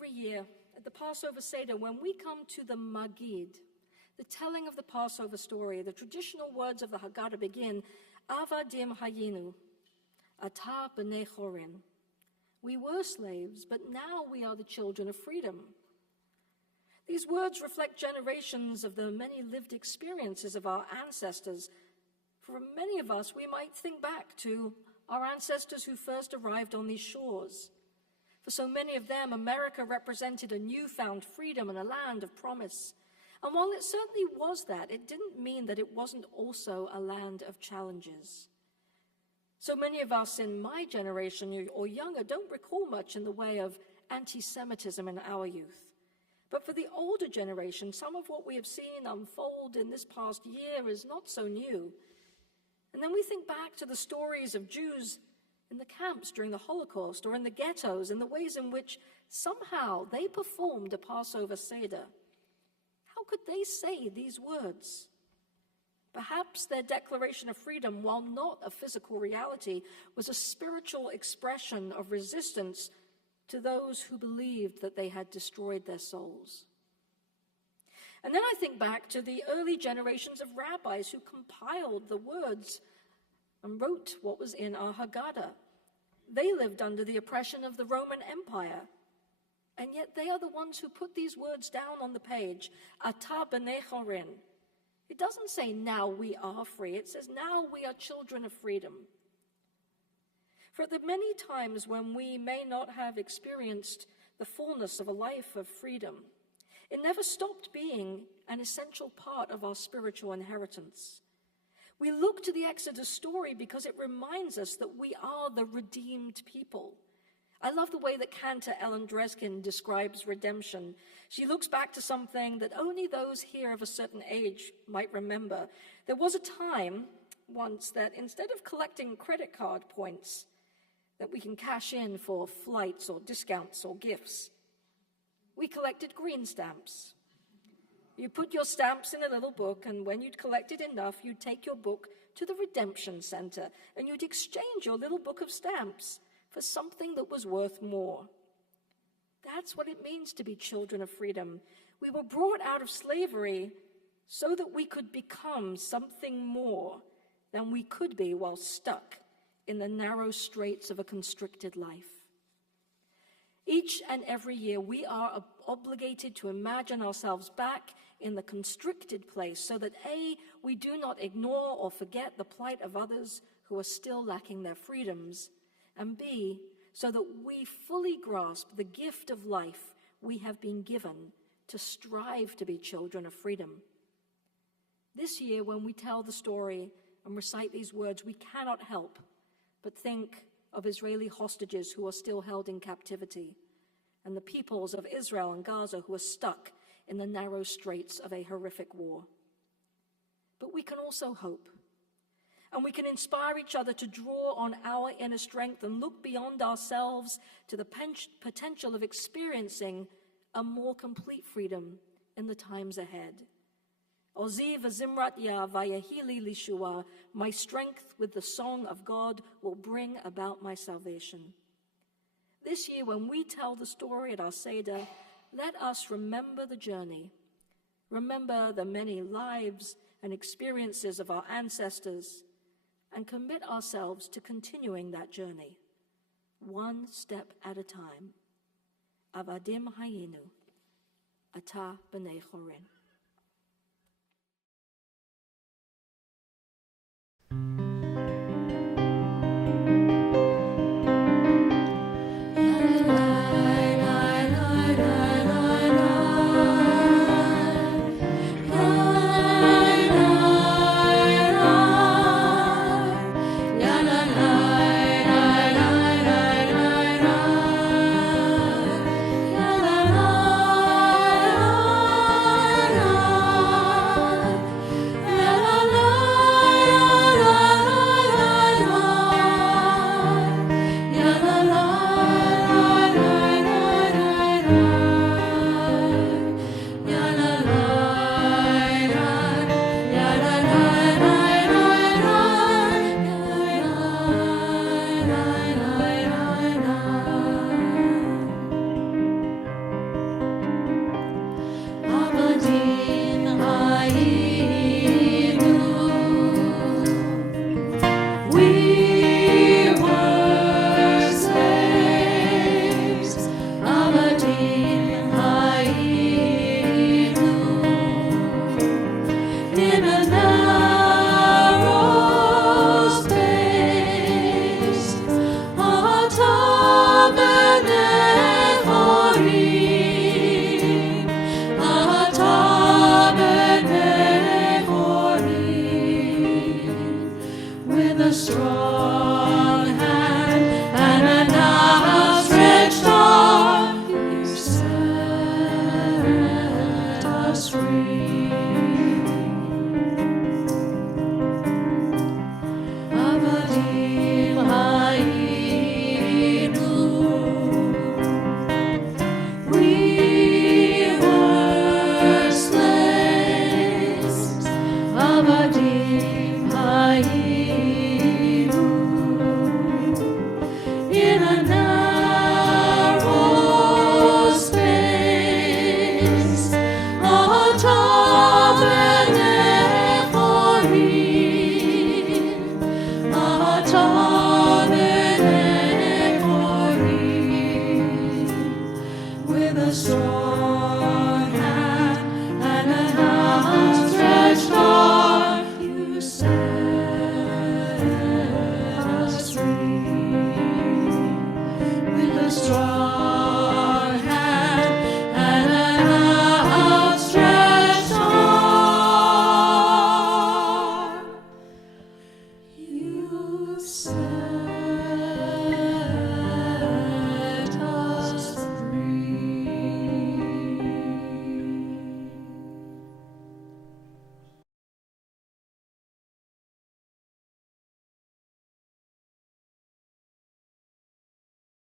Every year at the Passover Seder, when we come to the Maggid, the telling of the Passover story, the traditional words of the Haggadah begin, Avadim Hayinu, Ata b'nei chorin. We were slaves, but now we are the children of freedom. These words reflect generations of the many lived experiences of our ancestors. For many of us, we might think back to our ancestors who first arrived on these shores. For so many of them, America represented a newfound freedom and a land of promise. And while it certainly was that, it didn't mean that it wasn't also a land of challenges. So many of us in my generation or younger don't recall much in the way of anti-Semitism in our youth. But for the older generation, some of what we have seen unfold in this past year is not so new. And then we think back to the stories of Jews in the camps during the Holocaust or in the ghettos and the ways in which somehow they performed a Passover Seder. How could they say these words? Perhaps their declaration of freedom, while not a physical reality, was a spiritual expression of resistance to those who believed that they had destroyed their souls. And then I think back to the early generations of rabbis who compiled the words and wrote what was in our Haggadah. They lived under the oppression of the Roman Empire, and yet they are the ones who put these words down on the page, Ata b'nei chorin. It doesn't say now we are free, it says now we are children of freedom. For the many times when we may not have experienced the fullness of a life of freedom, it never stopped being an essential part of our spiritual inheritance. We look to the Exodus story because it reminds us that we are the redeemed people. I love the way that Cantor Ellen Dreskin describes redemption. She looks back to something that only those here of a certain age might remember. There was a time once that instead of collecting credit card points that we can cash in for flights or discounts or gifts, we collected green stamps. You put your stamps in a little book, and when you'd collected enough, you'd take your book to the redemption center, and you'd exchange your little book of stamps for something that was worth more. That's what it means to be children of freedom. We were brought out of slavery so that we could become something more than we could be while stuck in the narrow straits of a constricted life. Each and every year, we are obligated to imagine ourselves back in the constricted place so that A, we do not ignore or forget the plight of others who are still lacking their freedoms, and B, so that we fully grasp the gift of life we have been given to strive to be children of freedom. This year, when we tell the story and recite these words, we cannot help but think of Israeli hostages who are still held in captivity, and the peoples of Israel and Gaza who are stuck in the narrow straits of a horrific war. But we can also hope, and we can inspire each other to draw on our inner strength and look beyond ourselves to the potential of experiencing a more complete freedom in the times ahead. Ozi v'zimrat ya vayahili lishua, my strength with the song of God will bring about my salvation. This year, when we tell the story at our Seder, let us remember the journey, remember the many lives and experiences of our ancestors, and commit ourselves to continuing that journey, one step at a time. Avadim Hayinu, Ata b'nei chorin.